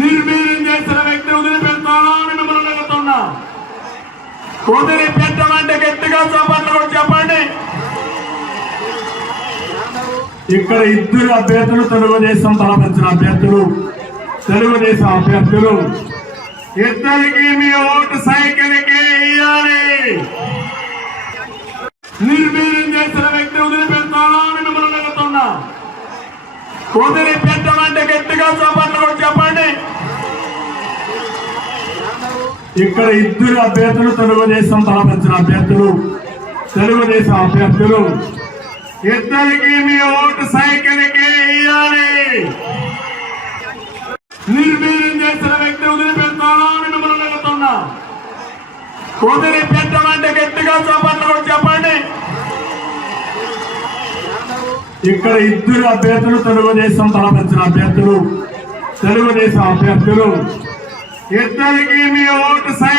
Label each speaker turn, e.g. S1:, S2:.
S1: నిర్వీర్యం చేసిన వ్యక్తి వదిలిపెడతానా మిమ్మల్ని అడుగుతున్నా. వదిలిపెట్టమంటే గట్టిగా చప్పట్లు కూడా చెప్పండి. ఇక్కడ ఇద్దరు అభ్యర్థులు తెలుగుదేశం తలపించిన అభ్యర్థులు తెలుగుదేశం అభ్యర్థులు. ఇద్దరికి మీ ఓటు సైకిల్కి ఇయ్యాలి. నిర్వీర్యం చేసిన వ్యక్తి వదిలిపెడతానా మిమ్మల్ని అడుగుతున్నా. వదిలిపెట్టమంటే గట్టిగా చప్పట్లు కూడా చెప్పండి ఇక్కడ ఇద్దరు అభ్యర్థులు తెలుగుదేశం తలపించిన అభ్యర్థులు. తెలుగుదేశం అభ్యర్థులు. ఇద్దరికి మీ ఓటు సైకిల్కి ఇయ్యాలి. నిర్వీర్యం చేసిన వ్యక్తి వదిలిపెడతానా మిమ్మల్ని అడుగుతున్నా. వదిలిపెట్టమంటే గట్టిగా చప్పట్లు చెప్పండి. ఇక్కడ ఇద్దరు అభ్యర్థులు తెలుగుదేశం తలపించిన అభ్యర్థులు. తెలుగుదేశం అభ్యర్థులు. ఇద్దరికి మీ ఓటు సై